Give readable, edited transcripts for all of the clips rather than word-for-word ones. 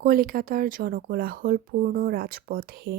কলিকাতার জনকোলাহলপূর্ণ রাজপথে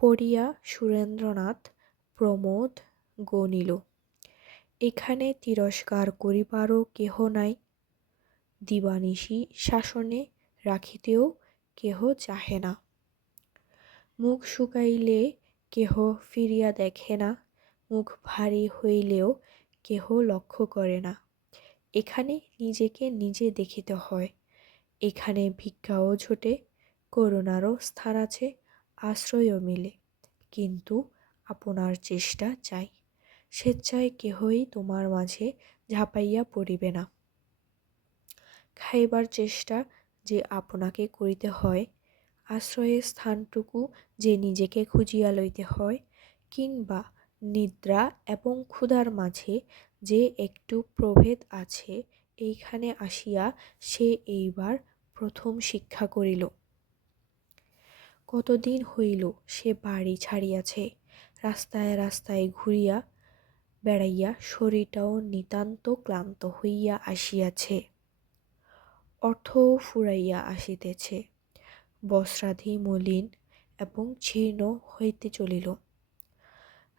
পড়িয়া সুরেন্দ্রনাথ প্রমোদ গনিল, এখানে তিরস্কার করিবারও কেহ নাই। দিবানিশি শাসনে রাখিতেও কেহ চাহে না। মুখ শুকাইলে কেহ ফিরিয়া দেখে না, মুখ ভারী হইলেও কেহ লক্ষ্য করে না। এখানে নিজেকে নিজে দেখিতে হয়। এখানে ভিক্ষাও ঝোটে, করুণারও স্থান আছে, আশ্রয়ও মিলে। কিন্তু আপনার চেষ্টা চাই। স্বেচ্ছায় কেহই তোমার মাঝে ঝাঁপাইয়া পড়িবে না। খাইবার চেষ্টা যে আপনাকে করিতে হয়, আশ্রয়ের স্থানটুকু যে নিজেকে খুঁজিয়া লইতে হয়, কিংবা নিদ্রা এবং ক্ষুধার মাঝে যে একটু প্রভেদ আছে, এইখানে আসিয়া সে এইবার প্রথম শিক্ষা করিল। কতদিন হইল সে বাড়ি ছাড়িয়াছে, রাস্তায় রাস্তায় ঘুরিয়া বেড়াইয়া শরীরটাও নিতান্ত ক্লান্ত হইয়া আসিয়াছে। অর্থও ফুরাইয়া আসিতেছে, বস্ত্রাদি মলিন এবং ছিন্ন হইতে চলিল।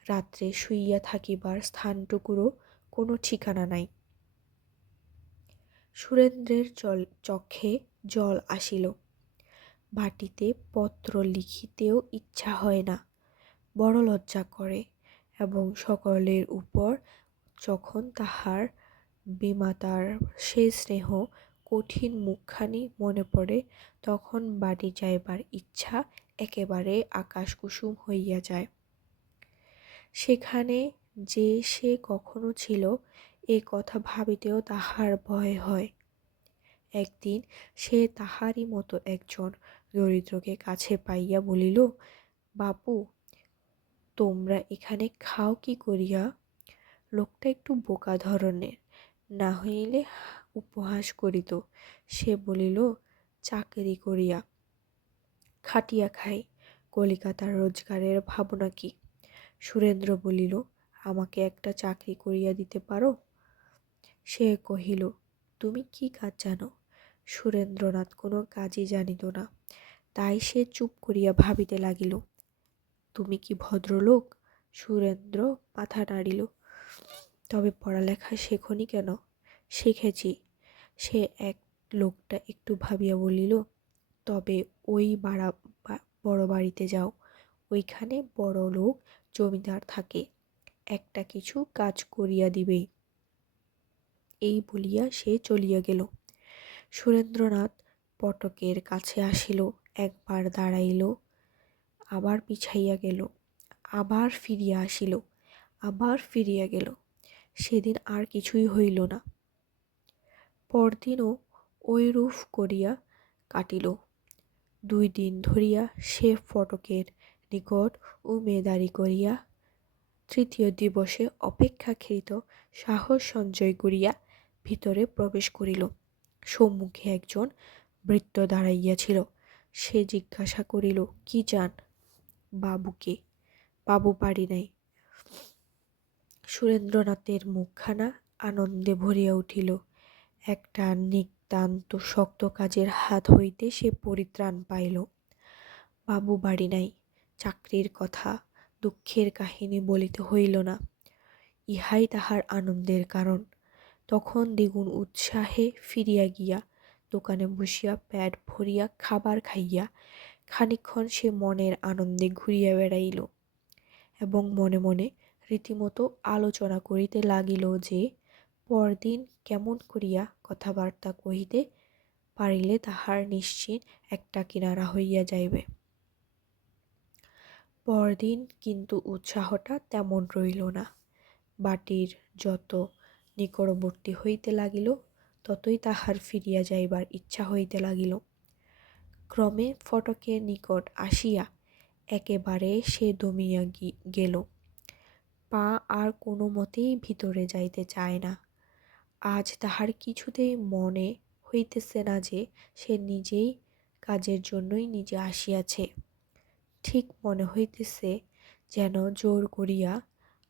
রাত্রে শুইয়া থাকিবার স্থানটুকুরও কোনো ঠিকানা নাই। সুরেন্দ্রের চক্ষে জল আসিল। বাটিতে পত্র লিখিতেও ইচ্ছা হয় না, বড় লজ্জা করে, এবং সকলের উপর যখন তাহার বিমাতার সে স্নেহ কঠিন মুখখানি মনে পড়ে, তখন বাড়ি যাইবার ইচ্ছা একেবারে আকাশকুসুম হইয়া যায়। সেখানে যে সে কখনো ছিল, এ কথা ভাবিতেও তাহার ভয় হয়। একদিন সে তাহারই মতো একজন দরিদ্রকে কাছে পাইয়া বলিল, বাপু, তোমরা এখানে খাও কি করিয়া? লোকটা একটু বোকা ধরনের, না হইলে উপহাস করিত। সে বলিল, চাকরি করিয়া খাটিয়া খাই, কলিকাতার রোজগারের ভাবনা কি? সুরেন্দ্র বলিল, আমাকে একটা চাকরি করিয়া দিতে পারো? সে কহিল, তুমি কি কাজ জানো? সুরেন্দ্রনাথ কোনো কাজই জানিত না, তাই সে চুপ করিয়া ভাবিতে লাগিল। তুমি কি ভদ্রলোক? সুরেন্দ্র মাথা নাড়িল। তবে পড়ালেখা শেখনি কেন? শিখেছি। সে লোকটা একটু ভাবিয়া বলিল, তবে ওই বড় বাড়িতে যাও, ওইখানে বড় লোক জমিদার থাকে, একটা কিছু কাজ করিয়া দিবেই। এই বলিয়া সে চলিয়া গেল। সুরেন্দ্রনাথ পটকের কাছে আসিল, একবার দাঁড়াইল, আবার পিছাইয়া গেল, আবার ফিরিয়া আসিল, আবার ফিরিয়া গেল। সেদিন আর কিছুই হইল না। পরদিনও ঐরূপ করিয়া কাটিল। 2 দিন ধরিয়া সে ফটকের নিকট উমেদারি করিয়া, তৃতীয় দিবসে অপেক্ষাকৃত সাহস সঞ্চয় করিয়া ভিতরে প্রবেশ করিল। সম্মুখে একজন ভৃত্য দাঁড়াইয়াছিল। সে জিজ্ঞাসা করিল, কি চান? বাবুকে। বাবু বাড়ি নাই। সুরেন্দ্রনাথের মুখখানা আনন্দে ভরিয়া উঠিল। একটা নিতান্ত শক্ত কাজের হাত হইতে সে পরিত্রাণ পাইল। বাবু বাড়ি নাই। চাকরির কথা, দুঃখের কাহিনী বলিতে হইল না, ইহাই তাহার আনন্দের কারণ। তখন দ্বিগুণ উৎসাহে ফিরিয়া গিয়া দোকানে বসিয়া পেট ভরিয়া খাবার খাইয়া খানিকক্ষণ সে মনের আনন্দে ঘুরিয়া বেড়াইল, এবং মনে মনে রীতিমতো আলোচনা করিতে লাগিল যে পরদিন কেমন করিয়া কথাবার্তা কহিতে পারিলে তাহার নিশ্চিত একটা কিনারা হইয়া যাইবে। পরদিন কিন্তু উৎসাহটা তেমন রইল না। বাটির যত নিকটবর্তী হইতে লাগিল, ততই তাহার ফিরিয়া যাইবার ইচ্ছা হইতে লাগিল। ক্রমে ফটকের নিকট আসিয়া একেবারে সে দমিয়া গেল। পা আর কোনো মতেই ভিতরে যাইতে চায় না। আজ তাহার কিছুতেই মনে হইতেছে না যে সে নিজেই কাজের জন্যই নিজে আসিয়াছে। ঠিক মনে হইতেছে যেন জোর করিয়া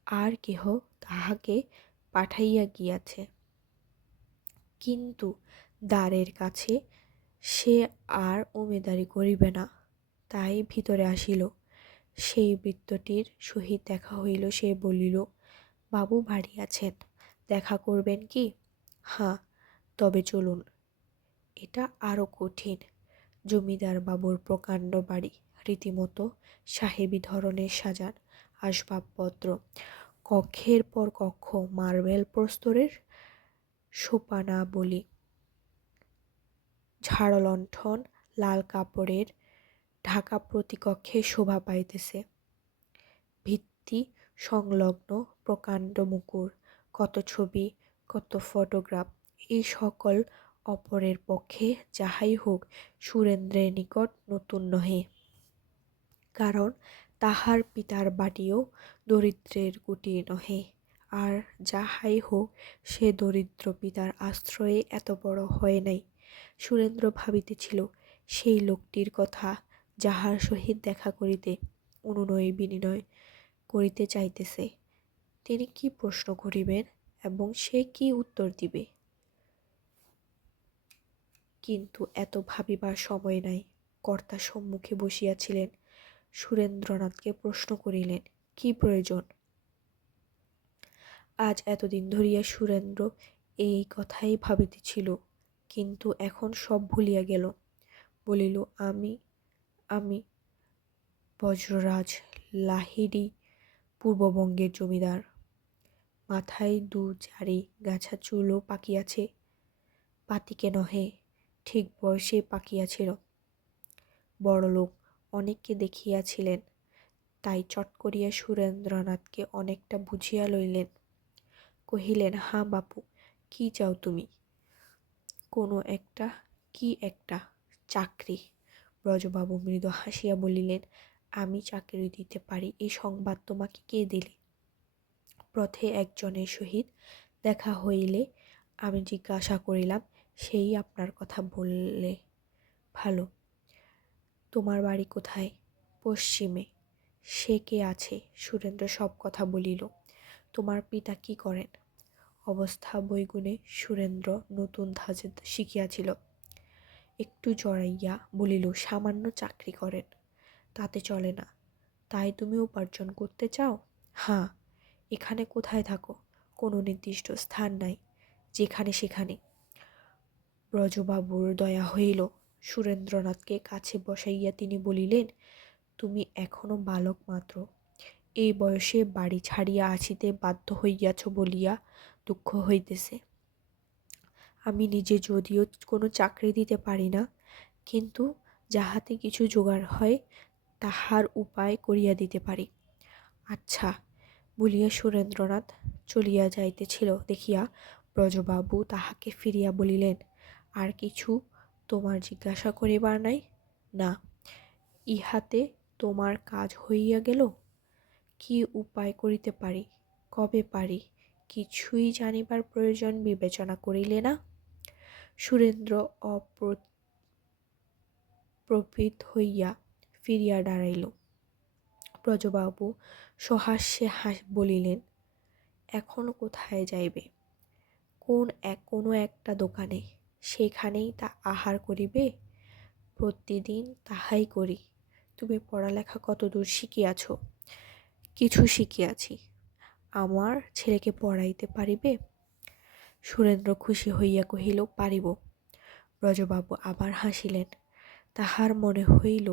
আর কেহ তাহাকে পাঠাইয়া গিয়াছে। কিন্তু দ্বারের কাছে সে আর উমেদারি করিবে না, তাই ভিতরে আসিল। সেই বৃত্তটির সহিত দেখা হইল। সে বলিল, বাবু বাড়ি আছেন, দেখা করবেন কি? হ্যাঁ, তবে চলুন। এটা আরও কঠিন। জমিদার বাবুর প্রকাণ্ড বাড়ি, রীতিমতো সাহেবী ধরনের সাজান, আসবাবপত্র কক্ষের পর কক্ষ, মার্বেল প্রস্তরের সোপানাবলী, ঝাড়লণ্ঠন, লাল কাপড়ের ঢাকা প্রতিকক্ষে শোভা পাইতেছে। ভিত্তি সংলগ্ন প্রকাণ্ড মুকুর, কত ছবি, কত ফটোগ্রাফ। এই সকল অপরের পক্ষে যাহাই হোক সুরেন্দ্রের নিকট নতুন নহে, কারণ তাহার পিতার বাড়িও দরিদ্রের কুটির নহে। আর যাহাই হোক সে দরিদ্র পিতার আশ্রয়ে এত বড় হয় নাই। সুরেন্দ্র ভাবিতেছিল সেই লোকটির কথা, যাহার সহিত দেখা করিতে অনুনয় বিনিময় করিতে চাইতেছে। তিনি কি প্রশ্ন করিবেন এবং সে কি উত্তর দিবে। কিন্তু এত ভাবিবার সময় নাই। কর্তা সম্মুখে বসিয়াছিলেন। সুরেন্দ্রনাথকে প্রশ্ন করিলেন, কি প্রয়োজন? আজ এতদিন ধরিয়া সুরেন্দ্র এই কথাই ভাবিতেছিল, কিন্তু এখন সব ভুলিয়া গেল। বলিল, আমি আমি বজ্ররাজ লাহিড়ী, পূর্ববঙ্গের জমিদার। মাথায় দু চারি গাছা চুলও পাকিয়াছে। পাতিকে নহে, ঠিক বয়সে পাকিয়াছিল। বড়লোক, অনেককে দেখিয়াছিলেন, তাই চট করিয়া সুরেন্দ্রনাথকে অনেকটা বুঝিয়া লইলেন। কহিলেন, হাঁ বাপু, কি চাও তুমি? কোনো একটা, কি একটা? চাকরি। ব্রজবাবু মৃদু হাসিয়া বলিলেন, আমি চাকরি দিতে পারি এই সংবাদ তোমাকে কে দিলে? পথে একজনের সহিত দেখা হইলে আমি জিজ্ঞাসা করিলাম, সেই আপনার কথা বললে। ভালো। তোমার বাড়ি কোথায়? পশ্চিমে। সে কে আছে? সুরেন্দ্র সব কথা বলিল। তোমার পিতা কি করেন? অবস্থা বৈগুণে সুরেন্দ্র নতুন ধাঁচে শিখিয়াছিল। একটু জড়াইয়া বলিল, সামান্য চাকরি করেন, তাতে চলে না। তাই তুমি উপার্জন করতে চাও? হ্যাঁ। এখানে কোথায় থাকো? কোনো নির্দিষ্ট স্থান নাই, যেখানে সেখানে। ব্রজবাবুর দয়া হইল। সুরেন্দ্রনাথকে কাছে বসাইয়া তিনি বলিলেন, তুমি এখনো বালক মাত্র। এই বয়সে বাড়ি ছাড়িয়া আসিতে বাধ্য হইয়াছ বলিয়া দুঃখ হইতেছে। আমি নিজে যদিও কোনো চাকরি দিতে পারি না, কিন্তু যাহাতে কিছু জোগাড় হয় তাহার উপায় করিয়া দিতে পারি। আচ্ছা, বলিয়া সুরেন্দ্রনাথ চলিয়া যাইতেছিল দেখিয়া ব্রজবাবু তাহাকে ফিরিয়া বলিলেন, আর কিছু তোমার জিজ্ঞাসা করিবার নাই? না। ইহাতে তোমার কাজ হইয়া গেল? কি উপায় করিতে পারি, কবে পারি, কিছুই জানিবার প্রয়োজন বিবেচনা করিলে না? সুরেন্দ্র অপ্রতিভ হইয়া ফিরিয়া দাঁড়াইল। ব্রজবাবু সহাস্যে বলিলেন, এখনো কোথায় যাইবে? কোনো একটা দোকানে, সেখানেই তা আহার করিবে? প্রতিদিন তাহাই করি। তুমি পড়ালেখা কতদূর শিখিয়াছ? কিছু শিখিয়াছি। আমার ছেলেকে পড়াইতে পারিবে? সুরেন্দ্র খুশি হইয়া কহিল, পারিব। ব্রজবাবু আবার হাসিলেন। তাহার মনে হইল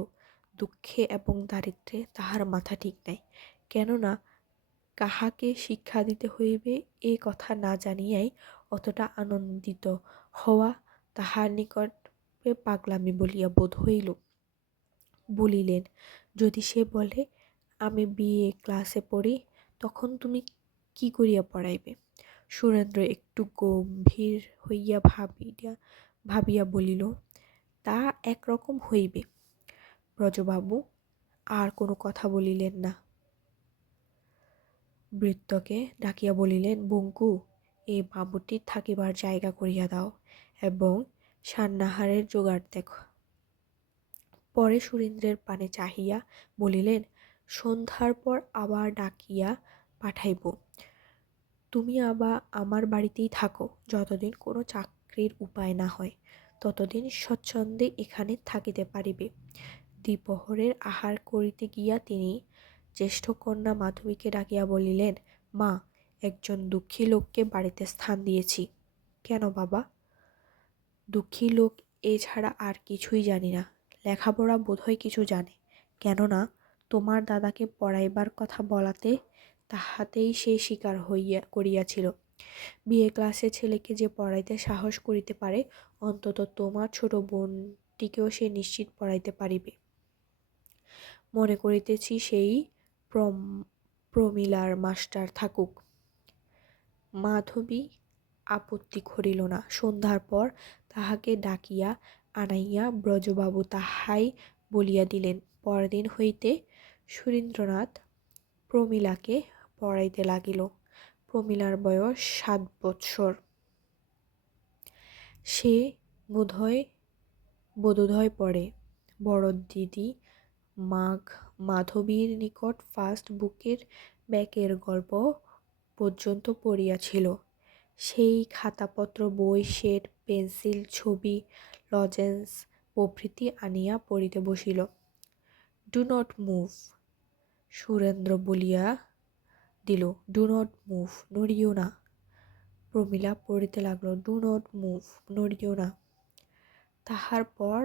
দুঃখে এবং দারিদ্র্যে তাহার মাথা ঠিক নাই। কেননা কাহাকে শিক্ষা দিতে হইবে এ কথা না জানিয়াই অতটা আনন্দিত হওয়া তাহার নিকট পাগলামি বলিয়া বোধ হইল। বলিলেন, যদি সে বলে আমি বিএ ক্লাসে পড়ি, তখন তুমি কি করিয়া পড়াইবে? সুরেন্দ্র একটু গম্ভীর হইয়া ভাবিয়া বলিল, তা একরকম হইবে। ব্রজবাবু আর কোনো কথা বলিলেন না। ভৃত্যকে ডাকিয়া বলিলেন, বঙ্কু, এই বাবুটির থাকিবার জায়গা করিয়া দাও এবং সান্নাহারের জোগাড় দেখো। পরে সুরেন্দ্রের পানে চাহিয়া বলিলেন, সন্ধ্যার পর আবার ডাকিয়া পাঠাইব। তুমি আবার আমার বাড়িতেই থাকো, যতদিন কোনো চাকরির উপায় না হয়। ততদিন স্বচ্ছন্দে এখানে থাকিতে পারিবে। দ্বিপ্রহরের আহার করিতে গিয়া তিনি জ্যেষ্ঠ কন্যা মাধবীকে ডাকিয়া বলিলেন, মা, একজন দুঃখী লোককে বাড়িতে স্থান দিয়েছি। কেন বাবা? দুঃখী লোক এছাড়া আর কিছুই জানি না। লেখাপড়া বোধহয় কিছু জানে, কেননা তোমার দাদাকে পড়াইবার কথা বলাতে তাহাতেই সে স্বীকার করিয়াছিল। বিএ ক্লাসে ছেলেকে যে পড়াইতে সাহস করিতে পারে, অন্তত তোমার ছোট বোনটিকেও সে নিশ্চিত পড়াইতে পারিবে। মনে করিতেছি সেই প্রমিলার মাস্টার থাকুক। মাধবী আপত্তি করিল না। সন্ধ্যার পর তাহাকে ডাকিয়া আনাইয়া ব্রজবাবু তাহাই বলিয়া দিলেন। পরদিন হইতে সুরেন্দ্রনাথ প্রমিলাকে পড়াইতে লাগিল। প্রমিলার বয়স 7 বৎসর। সে বোধোদয় পড়ে। বড় দিদি মাধবীর নিকট ফার্স্ট বুকের ব্যাকের গল্প পর্যন্ত পড়িয়াছিল। সেই খাতাপত্র, বই, সেট, পেন্সিল, ছবি, লজেন্স প্রভৃতি আনিয়া পড়িতে বসিল। ডু নট মুভ, সুরেন্দ্র বলিয়া দিল। ডু নট মুভ, নড়িও না। প্রমিলা পড়িতে লাগল, ডু নট মুভ, নড়িও না। তাহার পর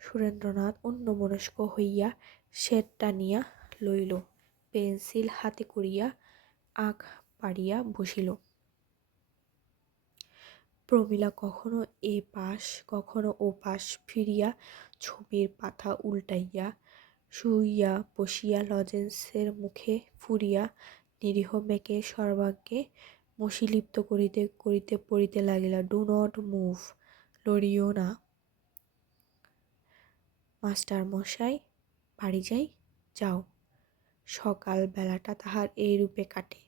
সুরেন্দ্রনাথ অন্যমনস্ক হইয়া সেট টানিয়া লইল, পেন্সিল হাতে করিয়া আঁক পাড়িয়া বসিল। প্রমিলা কখনো এ পাশ কখনো ও পাশ ফিরিয়া ছবির পাতা উল্টাইয়া শুইয়া বসিয়া লজেন্সের মুখে ফুরিয়া নিরীহ মেঘে সর্বাঙ্গে মসিলিপ্ত করিতে করিতে পড়িতে লাগিল, ডু নট মুভ, লড়িও না। মাস্টার মশাই, বাড়ি যাই। যাও। সকাল বেলাটা তাহার এইরূপে কাটে,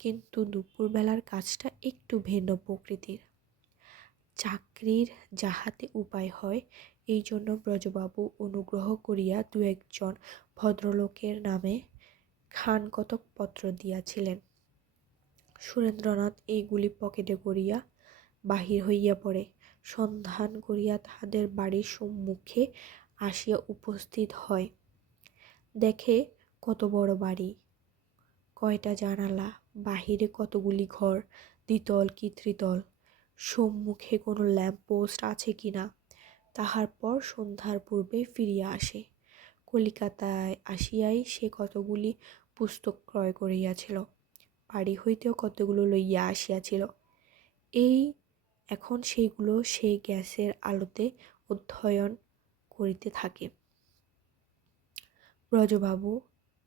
কিন্তু দুপুরবেলার কাজটা একটু ভিন্ন প্রকৃতির। চাকরির যাহাতে উপায় হয়, এই জন্য ব্রজবাবু অনুগ্রহ করিয়া 2-1 ভদ্রলোকের নামে খানকতক পত্র দিয়াছিলেন। সুরেন্দ্রনাথ এইগুলি পকেটে করিয়া বাহির হইয়া পড়ে। সন্ধান করিয়া তাহাদের বাড়ির সম্মুখে আসিয়া উপস্থিত হয়। দেখে কত বড় বাড়ি, কয়টা জানালা, বাহিরে কতগুলি ঘর, দ্বিতল কি ত্রিতল, সম্মুখে কোনো ল্যাম্প পোস্ট আছে কিনা। তাহার পর সন্ধ্যার পূর্বে ফিরিয়া আসে। কলিকাতায় আসিয়াই সে কতগুলি পুস্তক ক্রয় করিয়াছিল, বাড়ি হইতেও কতগুলো লইয়া আসিয়াছিল। এখন সেইগুলো সে গ্যাসের আলোতে অধ্যয়ন করিতে থাকে। ব্রজবাবু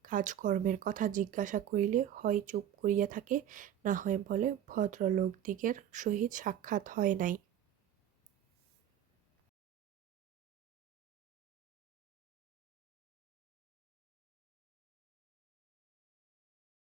কাজকর্মের কথা জিজ্ঞাসা করিলে হয় চুপ করিয়া থাকে, না হয় বলে ভদ্রলোকদিগের সহিত সাক্ষাৎ হয় নাই।